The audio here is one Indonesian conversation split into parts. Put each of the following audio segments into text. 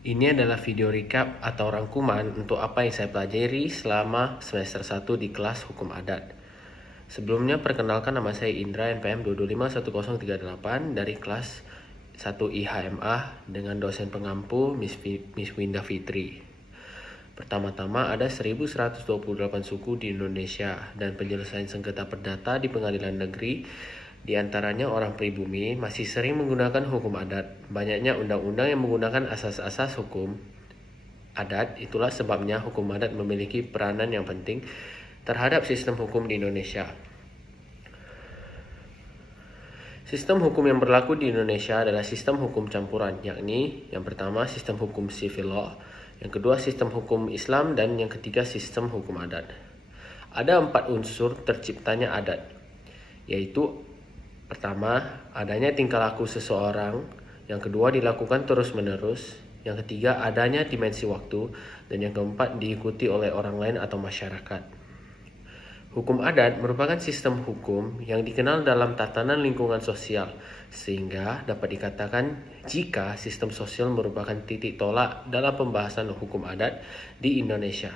Ini adalah video recap atau rangkuman untuk apa yang saya pelajari selama semester 1 di kelas Hukum Adat. Sebelumnya perkenalkan, nama saya Indra, NPM 2251038 dari kelas 1 IHMA dengan dosen pengampu Miss Winda Fitri. Pertama-tama ada 1128 suku di Indonesia dan penyelesaian sengketa perdata di pengadilan negeri. Di antaranya orang pribumi masih sering menggunakan hukum adat. Banyaknya undang-undang yang menggunakan asas-asas hukum adat. Itulah sebabnya hukum adat memiliki peranan yang penting terhadap sistem hukum di Indonesia. Sistem hukum yang berlaku di Indonesia adalah sistem hukum campuran, yakni yang pertama sistem hukum civil law, yang kedua sistem hukum Islam, dan yang ketiga sistem hukum adat. Ada 4 unsur terciptanya adat, yaitu pertama, adanya tingkah laku seseorang. Yang kedua, dilakukan terus-menerus. Yang ketiga, adanya dimensi waktu. Dan yang keempat, diikuti oleh orang lain atau masyarakat. Hukum adat merupakan sistem hukum yang dikenal dalam tatanan lingkungan sosial, sehingga dapat dikatakan jika sistem sosial merupakan titik tolak dalam pembahasan hukum adat di Indonesia.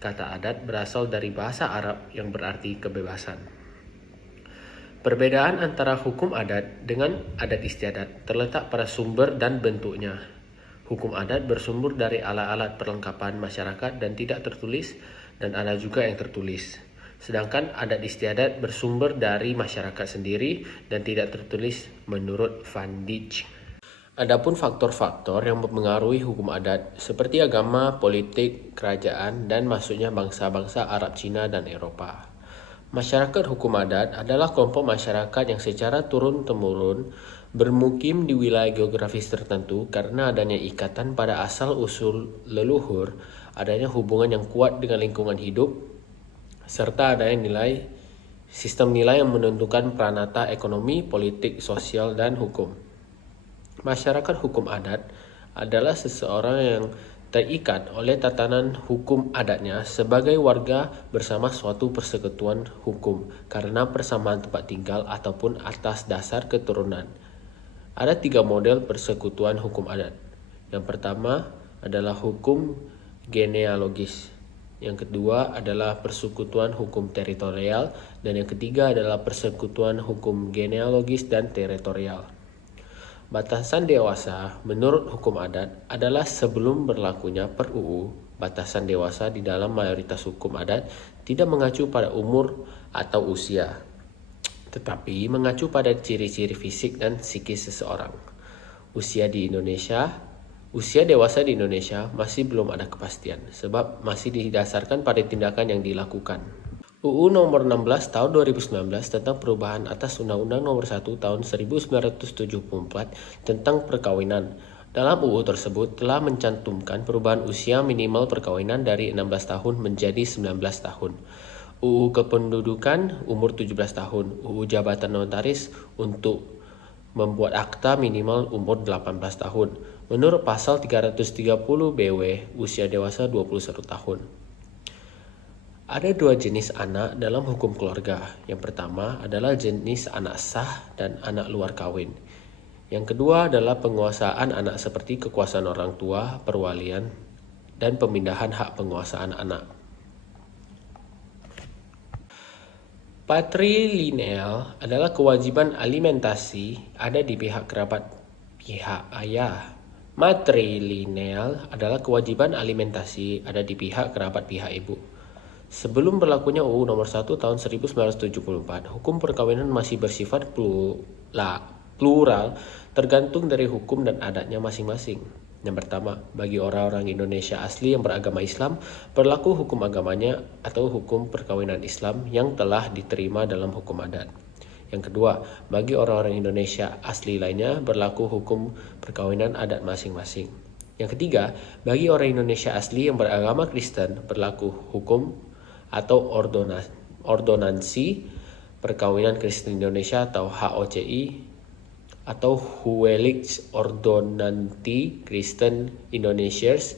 Kata adat berasal dari bahasa Arab yang berarti kebebasan. Perbedaan antara hukum adat dengan adat istiadat terletak pada sumber dan bentuknya. Hukum adat bersumber dari alat-alat perlengkapan masyarakat dan tidak tertulis, dan ada juga yang tertulis. Sedangkan adat istiadat bersumber dari masyarakat sendiri dan tidak tertulis menurut Van Dijk. Adapun faktor-faktor yang mempengaruhi hukum adat seperti agama, politik, kerajaan, dan masuknya bangsa-bangsa Arab, Cina, dan Eropa. Masyarakat hukum adat adalah kelompok masyarakat yang secara turun-temurun bermukim di wilayah geografis tertentu karena adanya ikatan pada asal-usul leluhur, adanya hubungan yang kuat dengan lingkungan hidup, serta adanya sistem nilai yang menentukan peranata ekonomi, politik, sosial, dan hukum. Masyarakat hukum adat adalah seseorang yang terikat oleh tatanan hukum adatnya sebagai warga bersama suatu persekutuan hukum karena persamaan tempat tinggal ataupun atas dasar keturunan. Ada 3 model persekutuan hukum adat. Yang pertama adalah hukum genealogis. Yang kedua adalah persekutuan hukum teritorial, dan yang ketiga adalah persekutuan hukum genealogis dan teritorial. Batasan dewasa menurut hukum adat adalah sebelum berlakunya per UU. Batasan dewasa di dalam mayoritas hukum adat tidak mengacu pada umur atau usia, tetapi mengacu pada ciri-ciri fisik dan psikis seseorang. Usia dewasa di Indonesia masih belum ada kepastian, sebab masih didasarkan pada tindakan yang dilakukan. UU nomor 16 tahun 2019 tentang perubahan atas Undang-Undang nomor 1 tahun 1974 tentang perkawinan. Dalam UU tersebut telah mencantumkan perubahan usia minimal perkawinan dari 16 tahun menjadi 19 tahun. UU Kependudukan umur 17 tahun. UU Jabatan Notaris untuk membuat akta minimal umur 18 tahun. Menurut pasal 330 BW, usia dewasa 21 tahun. Ada 2 jenis anak dalam hukum keluarga. Yang pertama adalah jenis anak sah dan anak luar kawin. Yang kedua adalah penguasaan anak seperti kekuasaan orang tua, perwalian, dan pemindahan hak penguasaan anak. Patrilineal adalah kewajiban alimentasi ada di pihak kerabat pihak ayah. Matrilineal adalah kewajiban alimentasi ada di pihak kerabat pihak ibu. Sebelum berlakunya UU nomor 1 tahun 1974, hukum perkawinan masih bersifat plural tergantung dari hukum dan adatnya masing-masing. Yang pertama, bagi orang-orang Indonesia asli yang beragama Islam, berlaku hukum agamanya atau hukum perkawinan Islam yang telah diterima dalam hukum adat. Yang kedua, bagi orang-orang Indonesia asli lainnya, berlaku hukum perkawinan adat masing-masing. Yang ketiga, bagi orang Indonesia asli yang beragama Kristen, berlaku hukum atau ordonansi perkawinan Kristen Indonesia atau HOCI atau Huwelijk Ordonantie Kristen Indonesiërs.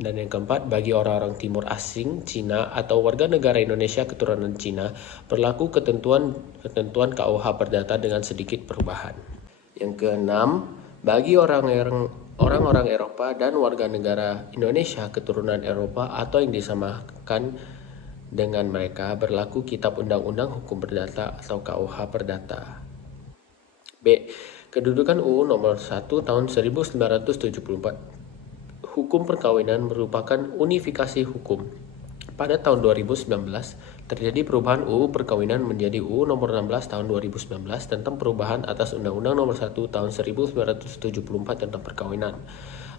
Dan yang keempat, bagi orang-orang timur asing, Cina atau warga negara Indonesia keturunan Cina, berlaku ketentuan KUH Perdata dengan sedikit perubahan. Yang keenam, Bagi orang-orang Eropa dan warga negara Indonesia keturunan Eropa atau yang disamakan dengan mereka berlaku Kitab Undang-Undang Hukum Perdata atau KUH Perdata. B. Kedudukan UU Nomor 1 Tahun 1974. Hukum perkawinan merupakan unifikasi hukum. Pada tahun 2019, terjadi perubahan UU Perkawinan menjadi UU Nomor 16 Tahun 2019 tentang perubahan atas Undang-Undang Nomor 1 Tahun 1974 tentang perkawinan.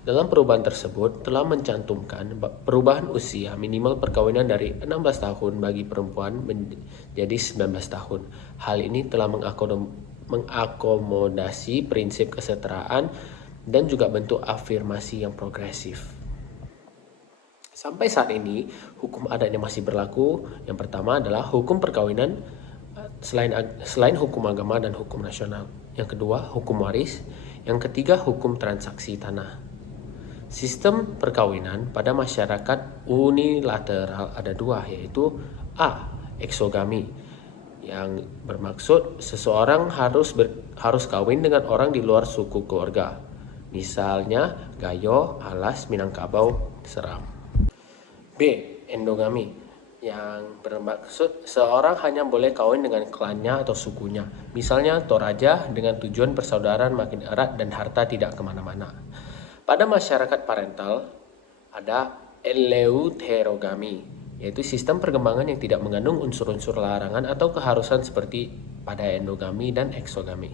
Dalam perubahan tersebut telah mencantumkan perubahan usia minimal perkawinan dari 16 tahun bagi perempuan menjadi 19 tahun. Hal ini telah mengakomodasi prinsip kesetaraan dan juga bentuk afirmasi yang progresif. Sampai saat ini, hukum adat yang masih berlaku, yang pertama adalah hukum perkawinan selain hukum agama dan hukum nasional. Yang kedua, hukum waris. Yang ketiga, hukum transaksi tanah. Sistem perkawinan pada masyarakat unilateral ada dua, yaitu A. Eksogami, yang bermaksud seseorang harus kawin dengan orang di luar suku keluarga. Misalnya, Gayo, Alas, Minangkabau, Seram. B. Endogami, yang bermaksud seorang hanya boleh kawin dengan klannya atau sukunya. Misalnya Toraja dengan tujuan persaudaraan makin erat dan harta tidak kemana-mana. Pada masyarakat parental ada eleuterogami, yaitu sistem perkembangan yang tidak mengandung unsur-unsur larangan atau keharusan seperti pada endogami dan eksogami.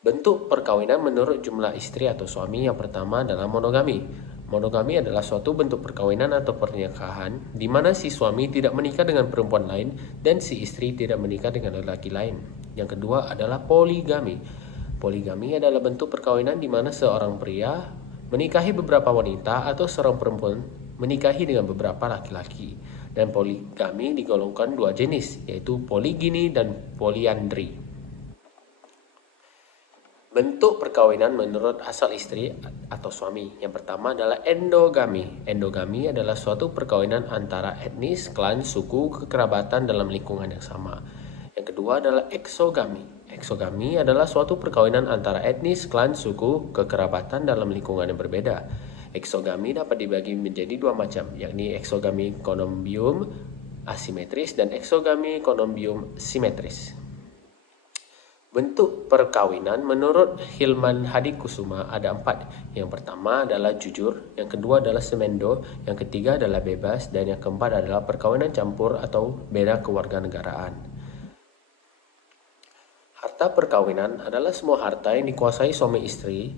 Bentuk perkawinan menurut jumlah istri atau suami. Yang pertama adalah monogami. Monogami adalah suatu bentuk perkawinan atau pernikahan di mana si suami tidak menikah dengan perempuan lain dan si istri tidak menikah dengan lelaki lain. Yang kedua adalah poligami. Poligami adalah bentuk perkawinan di mana seorang pria menikahi beberapa wanita atau seorang perempuan menikahi dengan beberapa laki-laki. Dan poligami digolongkan dua jenis, yaitu poligini dan poliandri. Bentuk perkawinan menurut asal istri atau suami. Yang pertama adalah endogami. Endogami adalah suatu perkawinan antara etnis, klan, suku, kekerabatan dalam lingkungan yang sama. Yang kedua adalah eksogami. Eksogami adalah suatu perkawinan antara etnis, klan, suku, kekerabatan dalam lingkungan yang berbeda. Eksogami dapat dibagi menjadi dua macam, yakni eksogami konombium asimetris dan eksogami konombium simetris. Bentuk perkawinan menurut Hilman Hadikusuma ada 4. Yang pertama adalah jujur, yang kedua adalah semendo, yang ketiga adalah bebas, dan yang keempat adalah perkawinan campur atau beda kewarganegaraan. Harta perkawinan adalah semua harta yang dikuasai suami istri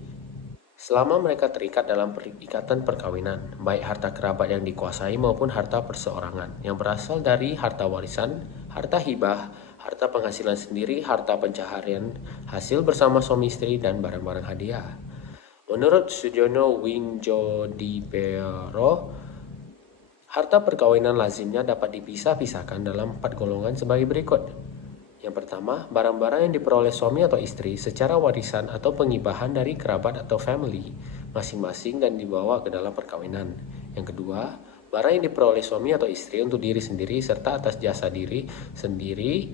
selama mereka terikat dalam ikatan perkawinan, baik harta kerabat yang dikuasai maupun harta perseorangan yang berasal dari harta warisan, harta hibah, harta penghasilan sendiri, harta pencaharian hasil bersama suami istri, dan barang-barang hadiah. Menurut Sujono Winjodipero, harta perkawinan lazimnya dapat dipisah-pisahkan dalam 4 golongan sebagai berikut. Yang pertama, barang-barang yang diperoleh suami atau istri secara warisan atau pengibahan dari kerabat atau family masing-masing dan dibawa ke dalam perkawinan. Yang kedua, barang yang diperoleh suami atau istri untuk diri sendiri serta atas jasa diri sendiri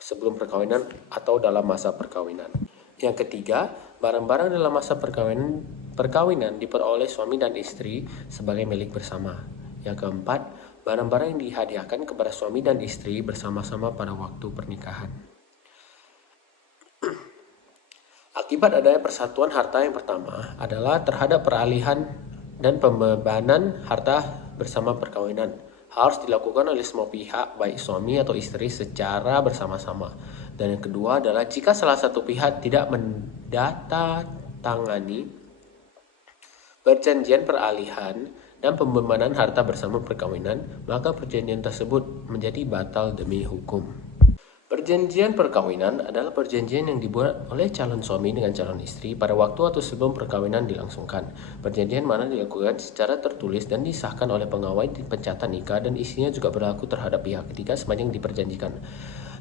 sebelum perkawinan atau dalam masa perkawinan. Yang ketiga, barang-barang dalam masa perkawinan diperoleh suami dan istri sebagai milik bersama. Yang keempat, barang-barang yang dihadiahkan kepada suami dan istri bersama-sama pada waktu pernikahan. Akibat adanya persatuan harta yang pertama adalah terhadap peralihan dan pembebanan harta bersama perkawinan harus dilakukan oleh semua pihak, baik suami atau istri secara bersama-sama. Dan yang kedua adalah jika salah satu pihak tidak mendatangani perjanjian peralihan dan pembebanan harta bersama perkawinan, maka perjanjian tersebut menjadi batal demi hukum. Perjanjian perkawinan adalah perjanjian yang dibuat oleh calon suami dengan calon istri pada waktu atau sebelum perkawinan dilangsungkan. Perjanjian mana dilakukan secara tertulis dan disahkan oleh pengawal di pencatat nikah dan isinya juga berlaku terhadap pihak ketiga sepanjang diperjanjikan.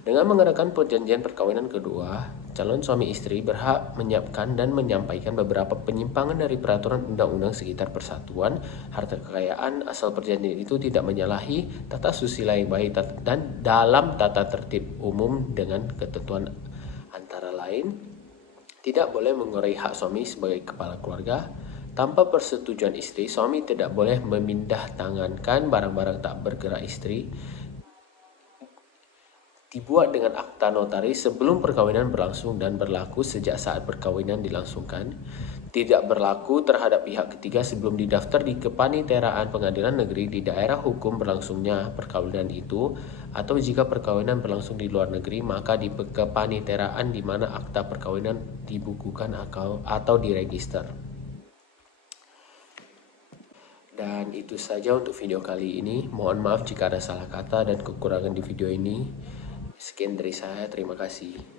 Dengan mengadakan perjanjian perkawinan kedua, calon suami istri berhak menyiapkan dan menyampaikan beberapa penyimpangan dari peraturan undang-undang sekitar persatuan, harta kekayaan asal perjanjian itu tidak menyalahi tata susila yang baik dan dalam tata tertib umum dengan ketentuan antara lain Tidak boleh mengurangi hak suami sebagai kepala keluarga. Tanpa persetujuan istri, suami tidak boleh memindah tangankan barang-barang tak bergerak istri. Dibuat dengan akta notaris sebelum perkawinan berlangsung dan berlaku sejak saat perkawinan dilangsungkan. Tidak berlaku terhadap pihak ketiga sebelum didaftar di kepaniteraan pengadilan negeri di daerah hukum berlangsungnya perkawinan itu, atau jika perkawinan berlangsung di luar negeri maka di kepaniteraan di mana akta perkawinan dibukukan atau diregister. Dan itu saja untuk video kali ini. Mohon maaf jika ada salah kata dan kekurangan di video ini. Sekian dari saya, terima kasih.